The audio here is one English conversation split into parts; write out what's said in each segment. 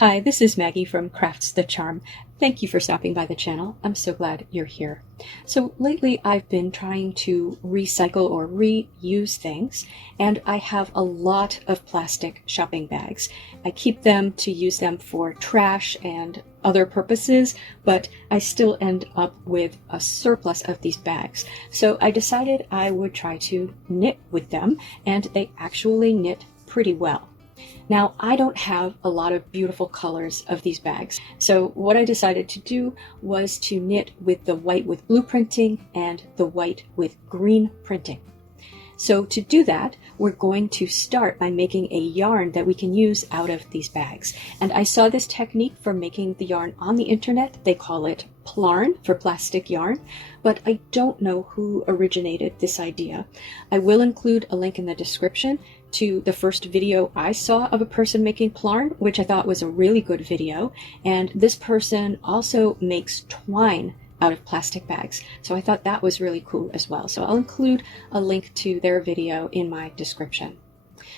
Hi, this is Maggie from Crafts the Charm. Thank you for stopping by the channel. I'm so glad you're here. So lately I've been trying to recycle or reuse things, and I have a lot of plastic shopping bags. I keep them to use them for trash and other purposes, but I still end up with a surplus of these bags. So I decided I would try to knit with them, and they actually knit pretty well. Now, I don't have a lot of beautiful colors of these bags, so what I decided to do was to knit with the white with blue printing and the white with green printing. So to do that, we're going to start by making a yarn that we can use out of these bags. And I saw this technique for making the yarn on the internet. They call it plarn for plastic yarn, but I don't know who originated this idea. I will include a link in the description to the first video I saw of a person making plarn, which I thought was a really good video. And this person also makes twine out of plastic bags. So I thought that was really cool as well. So I'll include a link to their video in my description.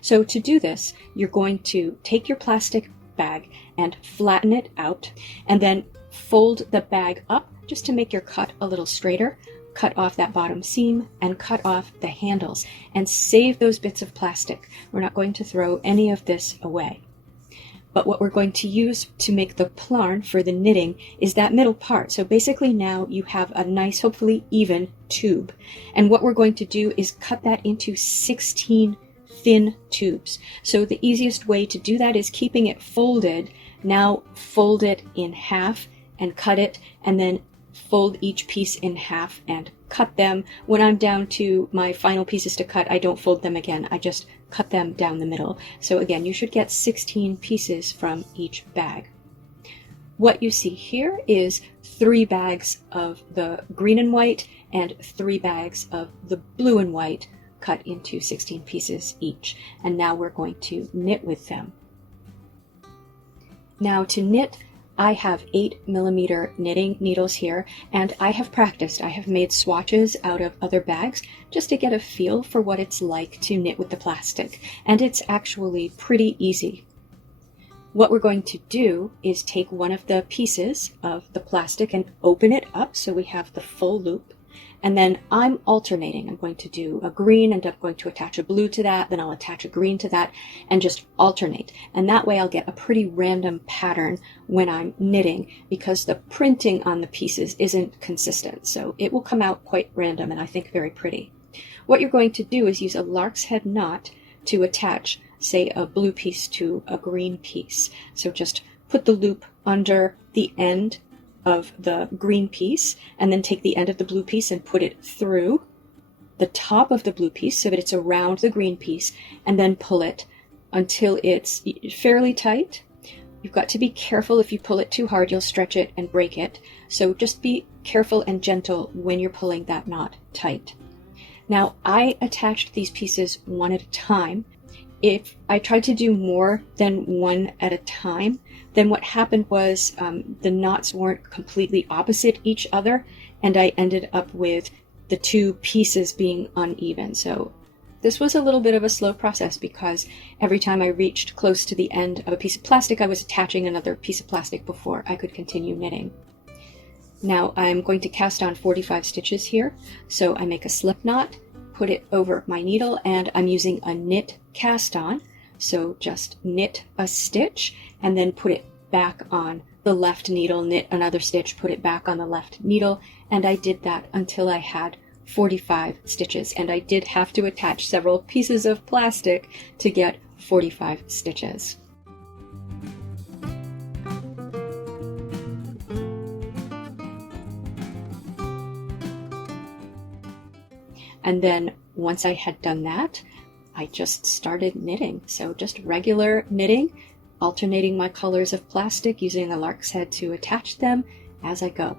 So to do this, you're going to take your plastic bag and flatten it out, and then fold the bag up just to make your cut a little straighter. Cut off that bottom seam and cut off the handles and save those bits of plastic. We're not going to throw any of this away. But what we're going to use to make the plarn for the knitting is that middle part. So basically now you have a nice, hopefully even tube. And what we're going to do is cut that into 16 thin tubes. So the easiest way to do that is keeping it folded. Now fold it in half and cut it, and then fold each piece in half and cut them. When I'm down to my final pieces to cut, I don't fold them again. I just cut them down the middle. So again, you should get 16 pieces from each bag. What you see here is 3 bags of the green and white and 3 bags of the blue and white cut into 16 pieces each. And now we're going to knit with them. Now to knit, I have 8mm knitting needles here, and I have practiced. I have made swatches out of other bags just to get a feel for what it's like to knit with the plastic, and it's actually pretty easy. What we're going to do is take one of the pieces of the plastic and open it up so we have the full loop. And then I'm alternating. I'm going to do a green and I'm going to attach a blue to that, then I'll attach a green to that and just alternate. And that way I'll get a pretty random pattern when I'm knitting, because the printing on the pieces isn't consistent. So it will come out quite random and I think very pretty. What you're going to do is use a lark's head knot to attach, say, a blue piece to a green piece. So just put the loop under the end of the green piece, and then take the end of the blue piece and put it through the top of the blue piece so that it's around the green piece, and then pull it until it's fairly tight. You've got to be careful. If you pull it too hard, you'll stretch it and break it. So just be careful and gentle when you're pulling that knot tight. Now, I attached these pieces one at a time. If I tried to do more than one at a time, then what happened was the knots weren't completely opposite each other, and I ended up with the 2 pieces being uneven. So this was a little bit of a slow process, because every time I reached close to the end of a piece of plastic, I was attaching another piece of plastic before I could continue knitting. Now I'm going to cast on 45 stitches here. So I make a slip knot, put it over my needle, and I'm using a knit cast on. So just knit a stitch and then put it back on the left needle, knit another stitch, put it back on the left needle, and I did that until I had 45 stitches. And I did have to attach several pieces of plastic to get 45 stitches. And then once I had done that, I just started knitting. So just regular knitting, alternating my colors of plastic, using a lark's head to attach them as I go.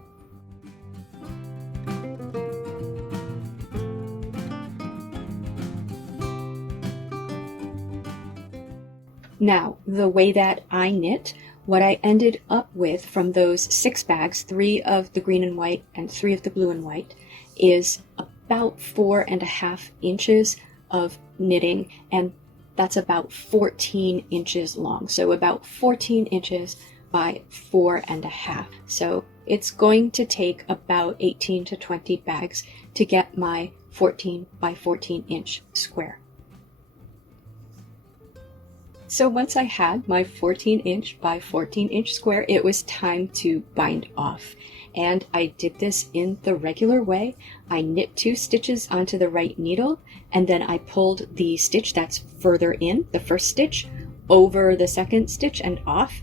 Now, the way that I knit, what I ended up with from those 6 bags, 3 of the green and white and 3 of the blue and white, is about 4.5 inches of knitting, and that's about 14 inches long. So about 14 inches by 4.5. So it's going to take about 18 to 20 bags to get my 14 by 14 inch square. So once I had my 14 inch by 14 inch square, it was time to bind off. And I did this in the regular way. I knit 2 stitches onto the right needle, and then I pulled the stitch that's further in, the first stitch, over the second stitch and off.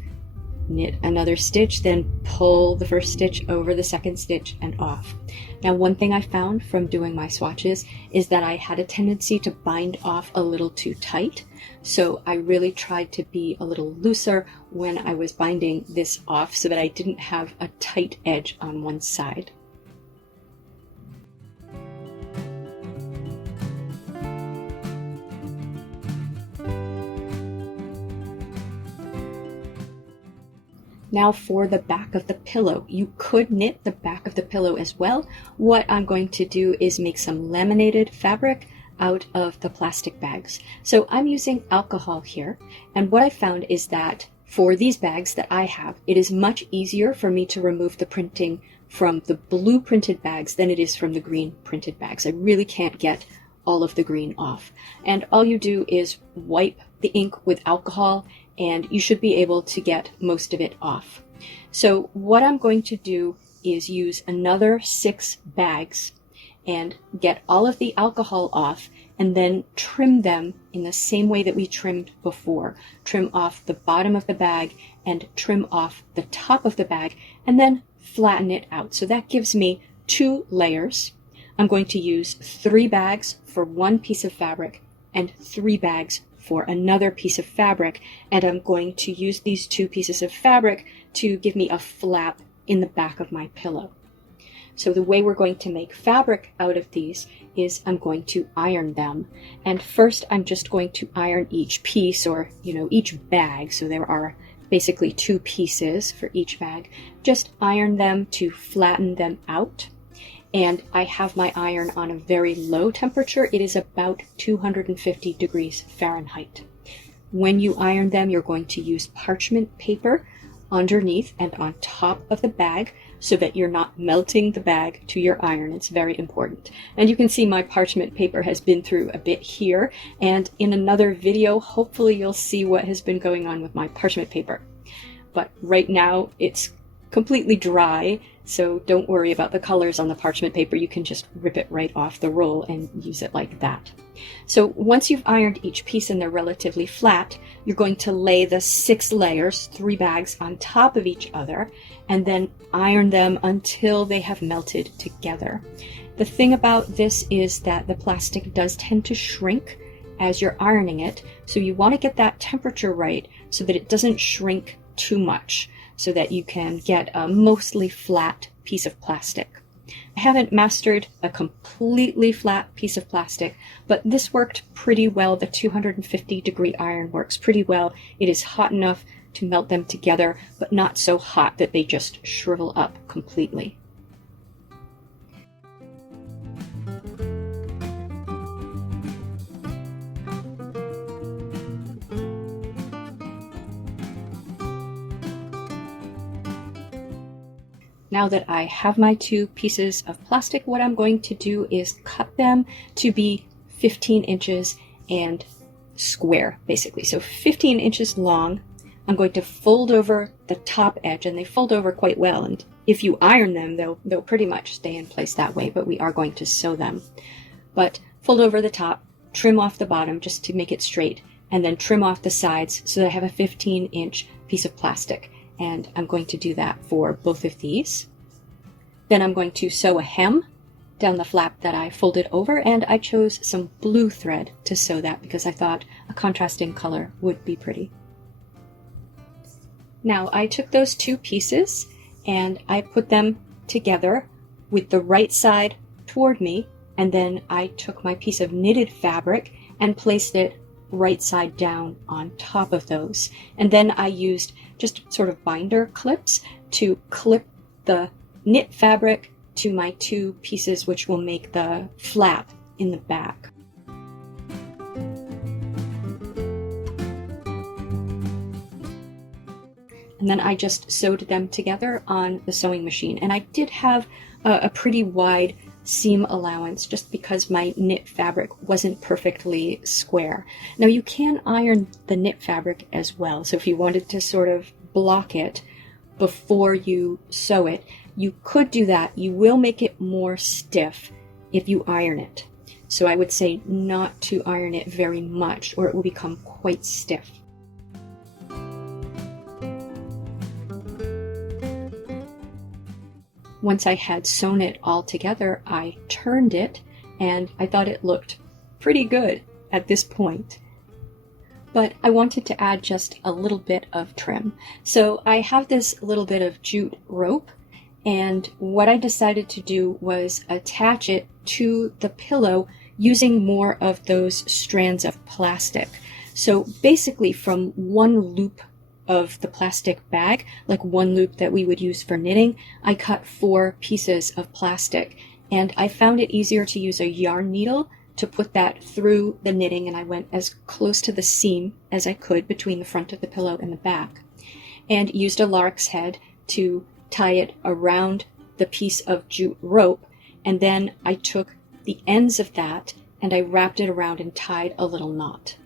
Knit another stitch, then pull the first stitch over the second stitch and off. Now, one thing I found from doing my swatches is that I had a tendency to bind off a little too tight. So I really tried to be a little looser when I was binding this off so that I didn't have a tight edge on one side. Now for the back of the pillow. You could knit the back of the pillow as well. What I'm going to do is make some laminated fabric out of the plastic bags. So I'm using alcohol here, and what I found is that for these bags that I have, it is much easier for me to remove the printing from the blue printed bags than it is from the green printed bags. I really can't get all of the green off. And all you do is wipe the ink with alcohol, and you should be able to get most of it off. So what I'm going to do is use another 6 bags and get all of the alcohol off, and then trim them in the same way that we trimmed before. Trim off the bottom of the bag and trim off the top of the bag, and then flatten it out. So that gives me 2 layers. I'm going to use 3 bags for one piece of fabric and 3 bags for another piece of fabric, and I'm going to use these 2 pieces of fabric to give me a flap in the back of my pillow. So the way we're going to make fabric out of these is I'm going to iron them. And first I'm just going to iron each piece, or each bag. So there are basically 2 pieces for each bag. Just iron them to flatten them out. And I have my iron on a very low temperature. It is about 250 degrees Fahrenheit. When you iron them, you're going to use parchment paper underneath and on top of the bag so that you're not melting the bag to your iron. It's very important. And you can see my parchment paper has been through a bit here, and in another video, hopefully you'll see what has been going on with my parchment paper. But right now it's completely dry, so don't worry about the colors on the parchment paper. You can just rip it right off the roll and use it like that. So once you've ironed each piece and they're relatively flat, you're going to lay the 6 layers, 3 bags on top of each other, and then iron them until they have melted together. The thing about this is that the plastic does tend to shrink as you're ironing it, so you want to get that temperature right so that it doesn't shrink too much, so that you can get a mostly flat piece of plastic. I haven't mastered a completely flat piece of plastic, but this worked pretty well. The 250 degree iron works pretty well. It is hot enough to melt them together, but not so hot that they just shrivel up completely. Now that I have my 2 pieces of plastic, what I'm going to do is cut them to be 15 inches and square, basically. So 15 inches long. I'm going to fold over the top edge, and they fold over quite well. And if you iron them, they'll pretty much stay in place that way, but we are going to sew them. But fold over the top, trim off the bottom just to make it straight, and then trim off the sides so that I have a 15-inch piece of plastic. And I'm going to do that for both of these. Then I'm going to sew a hem down the flap that I folded over, and I chose some blue thread to sew that because I thought a contrasting color would be pretty. Now I took those 2 pieces and I put them together with the right side toward me, and then I took my piece of knitted fabric and placed it right side down on top of those. And then I used just sort of binder clips to clip the knit fabric to my 2 pieces, which will make the flap in the back. and then I just sewed them together on the sewing machine. And I did have a pretty wide seam allowance just because my knit fabric wasn't perfectly square. Now you can iron the knit fabric as well, so if you wanted to sort of block it before you sew it, you could do that. You will make it more stiff if you iron it. So I would say not to iron it very much or it will become quite stiff. Once I had sewn it all together, I turned it and I thought it looked pretty good at this point. But I wanted to add just a little bit of trim. So I have this little bit of jute rope, and what I decided to do was attach it to the pillow using more of those strands of plastic. So basically from one loop of the plastic bag, like one loop that we would use for knitting, I cut 4 pieces of plastic, and I found it easier to use a yarn needle to put that through the knitting, and I went as close to the seam as I could between the front of the pillow and the back, and used a lark's head to tie it around the piece of jute rope, and then I took the ends of that and I wrapped it around and tied a little knot.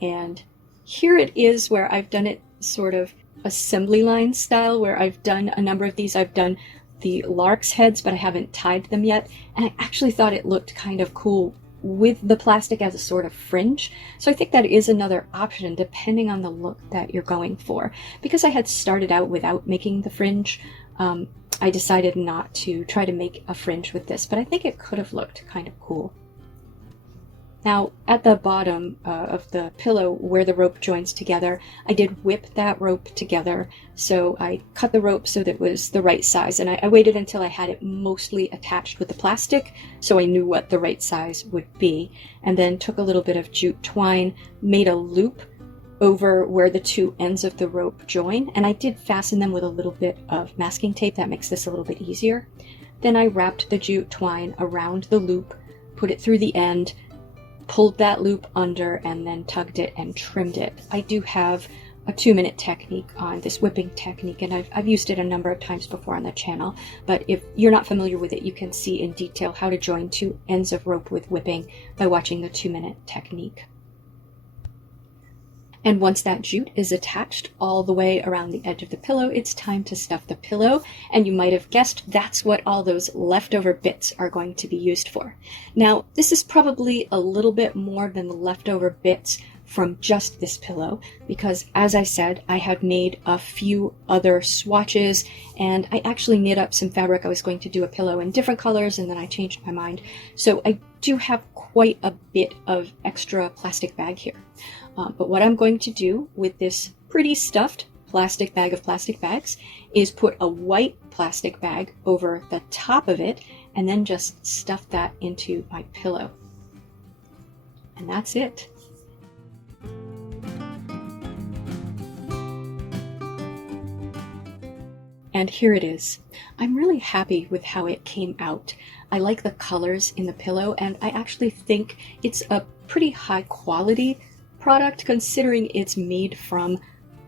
And here it is where I've done it sort of assembly line style, where I've done a number of these. I've done the lark's heads, but I haven't tied them yet. And I actually thought it looked kind of cool with the plastic as a sort of fringe. So I think that is another option depending on the look that you're going for. Because I had started out without making the fringe, I decided not to try to make a fringe with this, but I think it could have looked kind of cool. Now, at the bottom of the pillow where the rope joins together, I did whip that rope together. So I cut the rope so that it was the right size, and I waited until I had it mostly attached with the plastic so I knew what the right size would be, and then took a little bit of jute twine, made a loop over where the 2 ends of the rope join, and I did fasten them with a little bit of masking tape. That makes this a little bit easier. Then I wrapped the jute twine around the loop, put it through the end, pulled that loop under, and then tugged it and trimmed it. I do have a 2-minute technique on this whipping technique, and I've used it a number of times before on the channel, but if you're not familiar with it, you can see in detail how to join 2 ends of rope with whipping by watching the 2-minute technique. And once that jute is attached all the way around the edge of the pillow, it's time to stuff the pillow. And you might have guessed that's what all those leftover bits are going to be used for. Now, this is probably a little bit more than the leftover bits from just this pillow, because as I said, I had made a few other swatches, and I actually knit up some fabric. I was going to do a pillow in different colors, and then I changed my mind. So I do have quite a bit of extra plastic bag here. But what I'm going to do with this pretty stuffed plastic bag of plastic bags is put a white plastic bag over the top of it and then just stuff that into my pillow. And that's it. And here it is. I'm really happy with how it came out. I like the colors in the pillow, and I actually think it's a pretty high quality product considering it's made from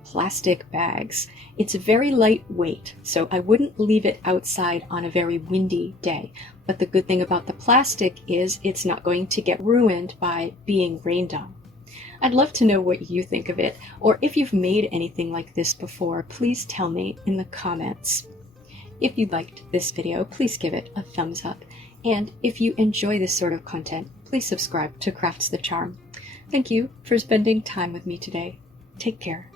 plastic bags. It's very lightweight, so I wouldn't leave it outside on a very windy day. But the good thing about the plastic is it's not going to get ruined by being rained on. I'd love to know what you think of it, or if you've made anything like this before, please tell me in the comments. If you liked this video, please give it a thumbs up. And if you enjoy this sort of content, please subscribe to Crafts the Charm. Thank you for spending time with me today. Take care.